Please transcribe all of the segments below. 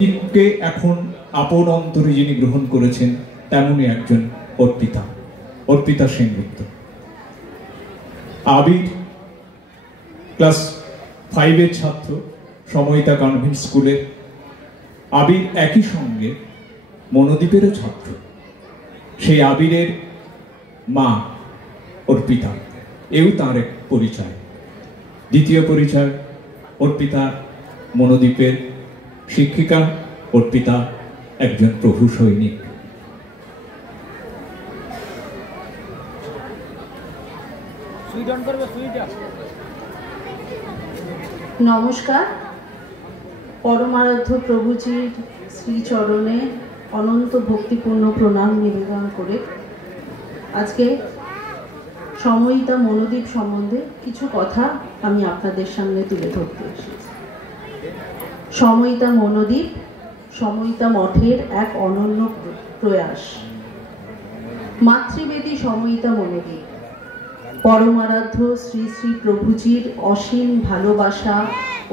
কে এখন আপন অন্তরে যিনি গ্রহণ করেছেন তেমনই একজন অর্পিতা সেনগুপ্ত। আবির ক্লাস 5-এর ছাত্র, সময়িতা কনভেন্ট স্কুলের। আবির একই সঙ্গে মনোদ্বীপেরও ছাত্র। সেই আবিরের মা অর্পিতা, এও তার এক পরিচয়। দ্বিতীয় পরিচয়, অর্পিতা মনোদ্বীপের শিক্ষিকা, অর্পিতা একজন প্রভু সৈনিক। নমস্কার। পরমারাধ্য প্রভুজির শ্রীচরণে অনন্ত ভক্তিপূর্ণ প্রণাম নিবেদন করে আজকে সময়িতা মনোদ্বীপ সম্বন্ধে কিছু কথা আমি আপনাদের সামনে তুলে ধরতে এসেছি। সময়িতা মনোদ্বীপ সময়িতা মঠের এক অনন্য প্রয়াস। মাতৃবেদী সময়িতা মনোদ্বীপ পরমারাধ্য শ্রী শ্রী প্রভুজির অসীম ভালোবাসা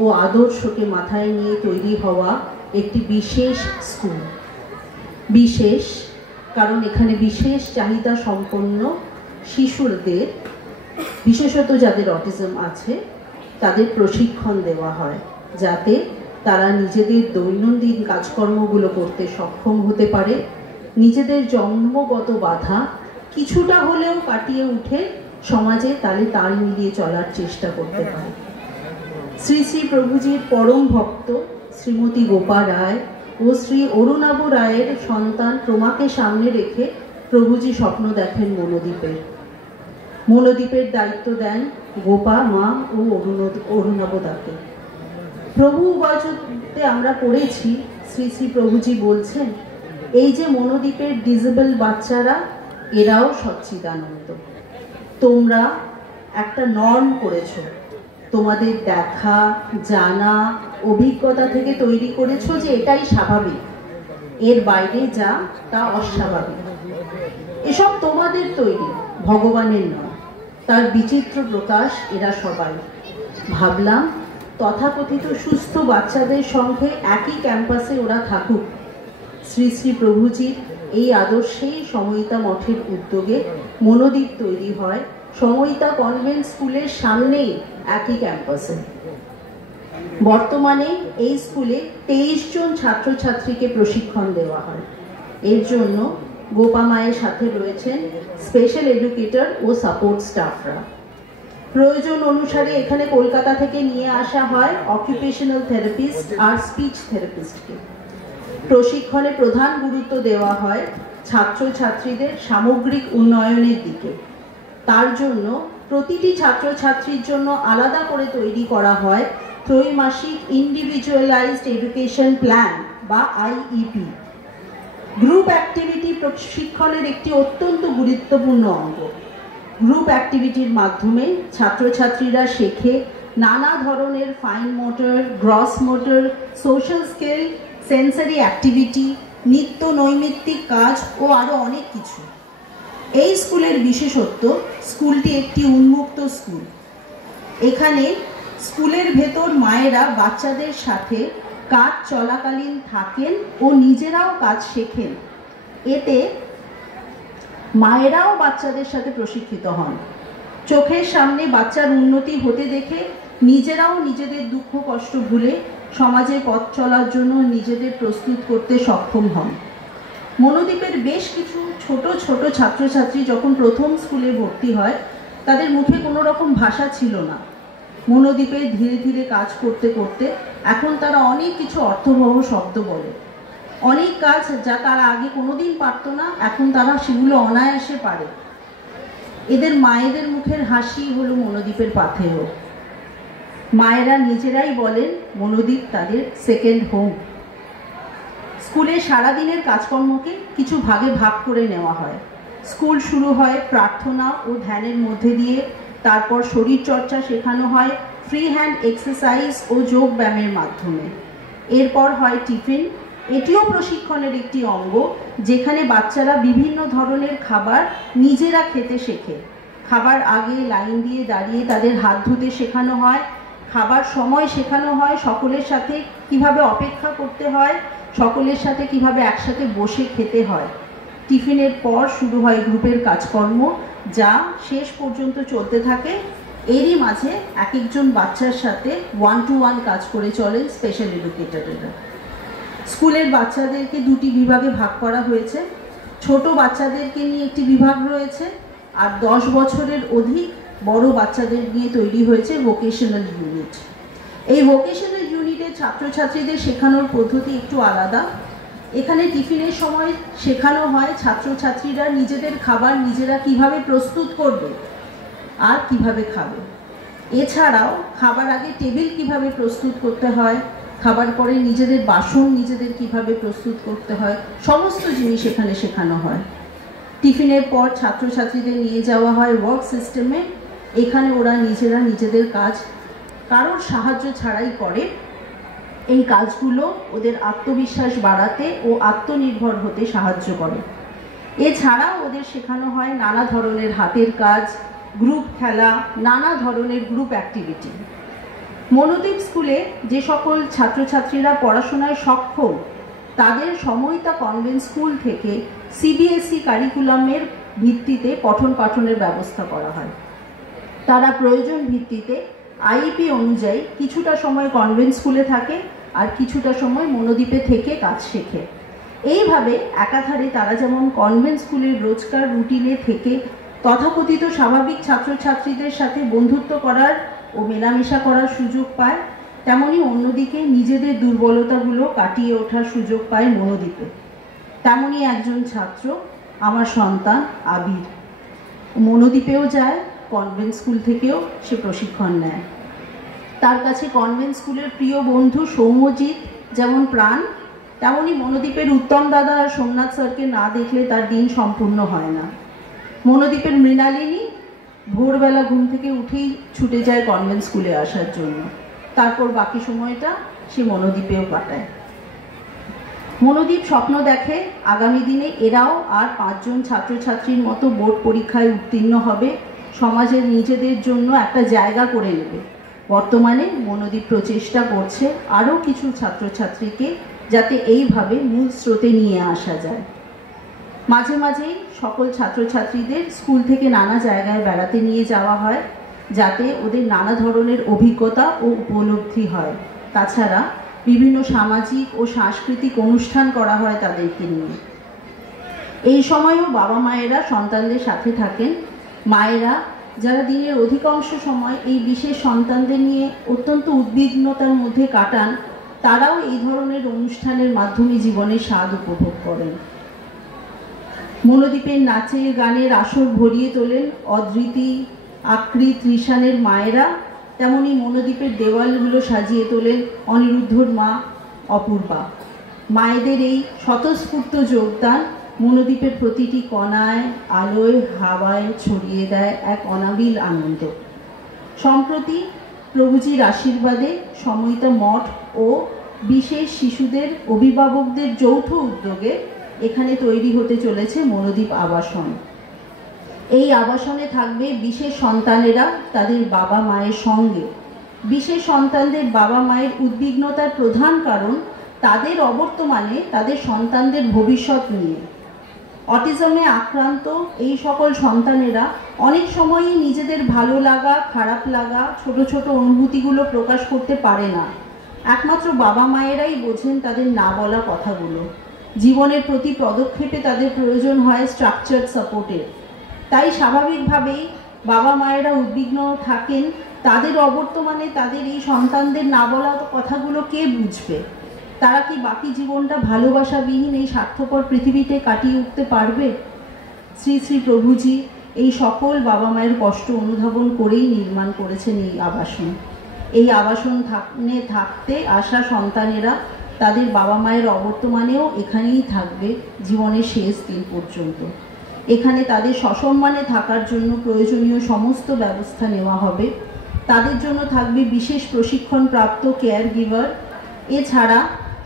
ও আদর্শকে মাথায় নিয়ে তৈরি হওয়া একটি বিশেষ স্কুল। বিশেষ কারণ এখানে বিশেষ চাহিদা সম্পন্ন শিশুদের, বিশেষত যাদের অটিজম আছে, তাদের প্রশিক্ষণ দেওয়া হয় যাতে তারা নিজেদের দৈনন্দিন কাজকর্মগুলো করতে সক্ষম হতে পারে, নিজেদের জন্মগত বাধা কিছুটা হলেও কাটিয়ে উঠে সমাজে তাল মিলিয়ে চলার চেষ্টা করতে পারে। শ্রী শ্রী প্রভুজির পরম ভক্ত শ্রীমতী গোপা রায় ও শ্রী অরুণাভ রায়ের সন্তান প্রমাকে সামনে রেখে প্রভুজি স্বপ্ন দেখেন মনোদ্বীপের দায়িত্ব দেন গোপা মা ও অরুণাভ দাকে। প্রভু উবাচতে আমরা পড়েছি, শ্রী শ্রী প্রভুজি বলছেন, এই যে মনোদ্বীপের ডিজেবল বাচ্চারা, এরাও সচ্চিদানন্দ। তোমরা একটা নর্ম করেছ, তোমাদের দেখা জানা অভিজ্ঞতা থেকে তৈরি করেছো যে এটাই স্বাভাবিক, এর বাইরে যা তা অস্বাভাবিক। এসব তোমাদের তৈরি, ভগবানের নয়। তার বিচিত্র প্রকাশ এরা সবাই। ভাবলাম তথাকথিত সুস্থ বাচ্চাদের সঙ্গে একই ক্যাম্পাসে ওরা থাকুক। শ্রী শ্রী প্রভুজির এই আদর্শেই সময়িতা মঠের উদ্যোগে মনোদ্বীপ তৈরি হয় সময়িতা কনভেন্ট স্কুলের সামনেই একই ক্যাম্পাসে। বর্তমানে এই স্কুলে 23 জন ছাত্রছাত্রীকে প্রশিক্ষণ দেওয়া হয়। এর জন্য গোপা মায়ের সাথে রয়েছেন স্পেশাল এডুকেটর ও সাপোর্ট স্টাফরা। প্রয়োজন অনুসারে এখানে কলকাতা থেকে নিয়ে আসা হয় অকুপেশনাল থেরাপিস্ট আর স্পিচ থেরাপিস্টকে। প্রশিক্ষণে প্রধান গুরুত্ব দেওয়া হয় ছাত্রছাত্রীদের সামগ্রিক উন্নয়নের দিকে। তার জন্য প্রতিটি ছাত্রছাত্রীর জন্য আলাদা করে তৈরি করা হয় ত্রৈমাসিক ইন্ডিভিজুয়ালাইজড এডুকেশন প্ল্যান বা আইইপি। গ্রুপ অ্যাক্টিভিটি প্রশিক্ষণের একটি অত্যন্ত গুরুত্বপূর্ণ অঙ্গ। গ্রুপ অ্যাক্টিভিটির মাধ্যমে ছাত্রছাত্রীরা শেখে নানা ধরনের fine motor, gross motor, social skill, sensory activity, নিত্য নৈমিত্তিক কাজ ও আরও অনেক কিছু। এই স্কুলের বিশেষত্ব, স্কুলটি একটি উন্মুক্ত স্কুল। এখানে স্কুলের ভেতর মায়েরা বাচ্চাদের সাথে কাজ চলাকালীন থাকেন ও নিজেরাও কাজ শেখেন। এতে মায়েরাও বাচ্চাদের সাথে প্রশিক্ষিত হন। চোখের সামনে বাচ্চার উন্নতি হতে দেখে নিজেরাও নিজেদের দুঃখ কষ্ট ভুলে সমাজে পথ চলার জন্য নিজেদের প্রস্তুত করতে সক্ষম হন। মনোদ্বীপের বেশ কিছু ছোট ছোট ছাত্রছাত্রী যখন প্রথম স্কুলে ভর্তি হয়, তাদের মুখে কোনো রকম ভাষা ছিল না। মনোদ্বীপে ধীরে ধীরে কাজ করতে করতে এখন তারা অনেক কিছু অর্থবহ শব্দ বলে। অনেক কাজ যা তারা আগে কোনোদিন পারত না, এখন তারা সেগুলো অনায়াসে পারে। এদের মায়েদের মুখের হাসি হলো মনোদ্বীপের পাথেয়। মায়েরা নিজেরাই বলেন মনোদ্বীপ তাদের সেকেন্ড হোম। স্কুলে সারাদিনের কাজকর্মকে কিছু ভাগে ভাগ করে নেওয়া হয়। স্কুল শুরু হয় প্রার্থনা ও ধ্যানের মধ্যে দিয়ে, তারপর শরীরচর্চা শেখানো হয় ফ্রি হ্যান্ড এক্সারসাইজ ও যোগ ব্যায়ামের মাধ্যমে। এরপর হয় টিফিন। এটিও প্রশিক্ষণের একটি অঙ্গ, যেখানে বাচ্চারা বিভিন্ন ধরনের খাবার নিজেরা খেতে শেখে। খাবার আগে লাইন দিয়ে দাঁড়িয়ে তাদের হাত ধুতে শেখানো হয়, খাবার সময় শেখানো হয় সকলের সাথে কিভাবে অপেক্ষা করতে হয়, সকলের সাথে কিভাবে একসাথে বসে খেতে হয়। টিফিনের পর শুরু হয় গ্রুপের কাজকর্ম, যা শেষ পর্যন্ত চলতে থাকে। এরই মাঝে এক একজন বাচ্চার সাথে 1-to-1 কাজ করে চলেন স্পেশাল এডুকেটররা। স্কুলের বাচ্চাদেরকে দুটি বিভাগে ভাগ করা হয়েছে। ছোট বাচ্চাদেরকে নিয়ে একটি বিভাগ রয়েছে, আর 10 বছরের অধিক বড় বাচ্চাদের নিয়ে তৈরি হয়েছে ভোকেশনাল ইউনিট। এই ভোকেশনাল ইউনিটের ছাত্রছাত্রীদের শেখানোর পদ্ধতি একটু আলাদা। এখানে টিফিনের সময় শেখানো হয় ছাত্রছাত্রীরা নিজেদের খাবার নিজেরা কিভাবে প্রস্তুত করবে আর কিভাবে খাবে। এছাড়াও খাবার আগে টেবিল কিভাবে প্রস্তুত করতে হয়, খাবার পরে নিজেদের বাসন নিজেদের কিভাবে প্রস্তুত করতে হয়, সমস্ত জিনিস এখানে শেখানো হয়। টিফিনের পর ছাত্রছাত্রীদের নিয়ে যাওয়া হয় ওয়ার্ক সিস্টেমে। এখানে ওরা নিজেরা নিজেদের কাজ কারোর সাহায্য ছাড়াই করে। এই কাজগুলো ওদের আত্মবিশ্বাস বাড়াতে ও আত্মনির্ভর হতে সাহায্য করে। এছাড়াও ওদের শেখানো হয় নানা ধরনের হাতের কাজ, গ্রুপ খেলা, নানা ধরনের গ্রুপ অ্যাক্টিভিটি। মনোদীপ স্কুলে যে সকল ছাত্রছাত্রীরা পড়াশোনায় সক্ষম তাদের সময়তা কনভেন্ট স্কুল থেকে সিবিএসই কারিকুলামের ভিত্তিতে পঠন পাঠনের ব্যবস্থা করা হয়। তারা প্রয়োজন ভিত্তিতে আইইপি অনুযায়ী কিছুটা সময় কনভেন্ট স্কুলে থাকে আর কিছুটা সময় মনোদীপে থেকে কাজ শেখে। এইভাবে একাধারে তারা যেমন কনভেন্ট স্কুলের রোজকার রুটিনে থেকে তথাকথিত স্বাভাবিক ছাত্রছাত্রীদের সাথে বন্ধুত্ব করার ও মেলামেশা করার সুযোগ পায়, তেমনি অন্যদিকে নিজেদের দুর্বলতাগুলো কাটিয়ে ওঠার সুযোগ পায় মনোদীপে। তেমনি একজন ছাত্র আমার সন্তান আবির মনোদীপেও যায়, কনভেন্ট স্কুল থেকেও সে প্রশিক্ষণ নেয়। তার কাছে কনভেন্ট স্কুলের প্রিয় বন্ধু সৌম্যজিৎ যেমন প্রাণ, তেমনি মনোদীপের উত্তম দাদা আর সোমনাথ স্যারকে না দেখলে তার দিন সম্পূর্ণ হয় না। মনোদীপের মৃণালিনী ভোরবেলা ঘুম থেকে উঠেই ছুটে যায় কনভেন্ট স্কুলে আসার জন্য, তারপর বাকি সময়টা সে মনোদীপেও কাটায়। মনোদীপ স্বপ্ন দেখে আগামী দিনে এরাও আর 5 জন ছাত্রছাত্রীর মতো বোর্ড পরীক্ষায় উত্তীর্ণ হবে, সমাজের নিজেদের জন্য একটা জায়গা করে নেবে। বর্তমানে মনোদীপ প্রচেষ্টা করছে আরও কিছু ছাত্রছাত্রীকে যাতে এইভাবে মূল স্রোতে নিয়ে আসা যায়। মাঝে মাঝেই সকল ছাত্রছাত্রীদের স্কুল থেকে নানা জায়গায় বেড়াতে নিয়ে যাওয়া হয়, যাতে ওদের নানা ধরনের অভিজ্ঞতা ও উপলব্ধি হয়। তাছাড়া বিভিন্ন সামাজিক ও সাংস্কৃতিক অনুষ্ঠান করা হয় তাদেরকে নিয়ে। এই সময়ও বাবা মায়েরা সন্তানদের সাথে থাকেন। মায়েরা যারা দিনের অধিকাংশ সময় এই বিশেষ সন্তানদের নিয়ে অত্যন্ত উদ্বিগ্নতার মধ্যে কাটান, তারাও এই ধরনের অনুষ্ঠানের মাধ্যমে জীবনের স্বাদ উপভোগ করেন। মনোদীপের নাচের গানের আসর ভরিয়ে তোলেন অদ্রিতি, আকৃত, ত্রিশানের মায়েরা, তেমনি মনোদীপের দেওয়ালগুলো সাজিয়ে তোলেন অনিরুদ্ধর মা অপূর্বা। মায়েদের এই স্বতঃস্ফূর্ত যোগদান মনোদীপের প্রতিটি কণায়, আলোয়, হাওয়ায় ছড়িয়ে দেয় এক অনাবিল আনন্দ। সম্প্রতি প্রভুজির আশীর্বাদে সময়িতা মঠ ও বিশেষ শিশুদের অভিভাবকদের যৌথ উদ্যোগে এখানে তৈরি হতে চলেছে মনোদীপ আবাসন। এই আবাসনে থাকবে বিশেষ সন্তানেরা তাদের বাবা মায়ের সঙ্গে। বিশেষ সন্তানদের বাবা মায়ের উদ্বিগ্নতার প্রধান কারণ তাদের অবর্তমানে তাদের সন্তানদের ভবিষ্যৎ নিয়ে। অটিজমে আক্রান্ত এই সকল সন্তানেরা অনেক সময়ই নিজেদের ভালো লাগা, খারাপ লাগা, ছোট ছোট অনুভূতিগুলো প্রকাশ করতে পারে না। একমাত্র বাবা মায়েরাই বোঝেন তাদের না বলা কথাগুলো। জীবনের প্রতি পদক্ষেপে তাদের প্রয়োজন হয় স্ট্রাকচার্ড সাপোর্টের। তাই স্বাভাবিকভাবেই বাবা মায়েরা উদ্বিগ্ন থাকেন, তাদের অবর্তমানে তাদের এই সন্তানদের না বলা কথাগুলো কে বুঝবে? তারা কি বাকি জীবনটা ভালোবাসাবিহীন এই স্বার্থপর পৃথিবীতে কাটিয়ে উঠতে পারবে? শ্রী শ্রী প্রভুজি এই সকল বাবা মায়ের কষ্ট অনুধাবন করেই নির্মাণ করেছেন এই আবাসন। এই আবাসন থাকতে আসা সন্তানেরা তাদের বাবা মায়ের অবর্তমানেও এখানেই থাকবে জীবনের শেষ দিন পর্যন্ত। এখানে তাদের সসম্মানে থাকার জন্য প্রয়োজনীয় সমস্ত ব্যবস্থা নেওয়া হবে। তাদের জন্য থাকবে বিশেষ প্রশিক্ষণ প্রাপ্ত কেয়ার গিভার। এছাড়া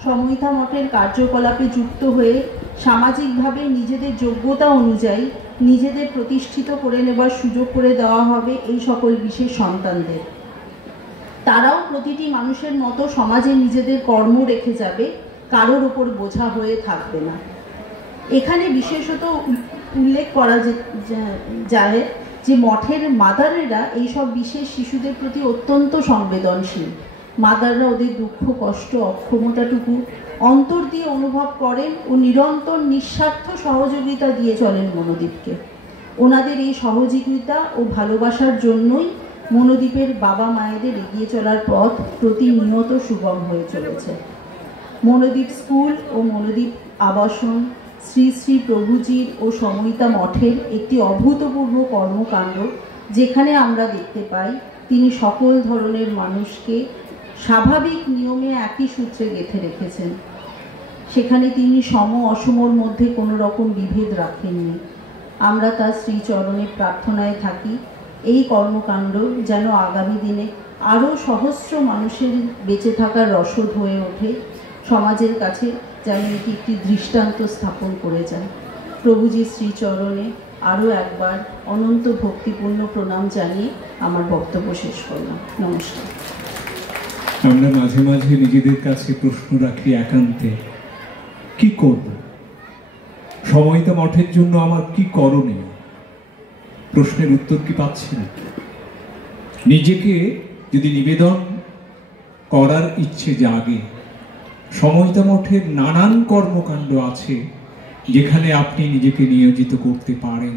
সময়িতা মঠের কার্যকলাপে যুক্ত হয়ে সামাজিকভাবে নিজেদের যোগ্যতা অনুযায়ী নিজেদের প্রতিষ্ঠিত করে নেবার সুযোগ করে দেওয়া হবে এই সকল বিশেষ সন্তানদের। তারাও প্রতিটি মানুষের মতো সমাজে নিজেদের কর্ম রেখে যাবে, কারোর ওপর বোঝা হয়ে থাকবে না। এখানে বিশেষত উল্লেখ করা যায় যে মঠের মাদারেরা এইসব বিশেষ শিশুদের প্রতি অত্যন্ত সংবেদনশীল। মাদাররা ওদের দুঃখ, কষ্ট, অক্ষমতাটুকু অন্তর দিয়ে অনুভব করেন ও নিরন্তর নিঃস্বার্থ সহযোগিতা দিয়ে চলেন মনোদীপকে। ওনাদের এই সহযোগিতা ও ভালোবাসার জন্যই মনোদীপের বাবা মায়েদের এগিয়ে চলার পথ প্রতিনিয়ত সুগম হয়ে চলেছে। মনোদীপ স্কুল ও মনোদীপ আবাসন শ্রী শ্রী প্রভুজির ও সময়িতা মঠের একটি অভূতপূর্ব কর্মকাণ্ড, যেখানে আমরা দেখতে পাই তিনি সকল ধরনের মানুষকে স্বাভাবিক নিয়মে একই সূত্রে গেঁথে রেখেছেন। সেখানে তিনি সম অসমর মধ্যে কোনো রকম বিভেদ রাখেননি। আমরা তার শ্রীচরণে প্রার্থনায় থাকি এই কর্মকাণ্ড যেন আগামী দিনে আরও সহস্র মানুষের বেঁচে থাকার রসদ হয়ে ওঠে, সমাজের কাছে যেন এটি একটি দৃষ্টান্ত স্থাপন করে যায়। প্রভুজির শ্রীচরণে আরও একবার অনন্ত ভক্তিপূর্ণ প্রণাম জানিয়ে আমার বক্তব্য শেষ করলাম। নমস্কার। আমরা মাঝে মাঝে নিজেদের কাছে প্রশ্ন রাখি একান্তে, কি করব? সময়িতা মঠের জন্য আমার কি করণীয়? প্রশ্নের উত্তর কি পাচ্ছি না। নিজেকে যদি নিবেদন করার ইচ্ছে জাগে, সময়িতা মঠের নানান কর্মকাণ্ড আছে যেখানে আপনি নিজেকে নিয়োজিত করতে পারেন।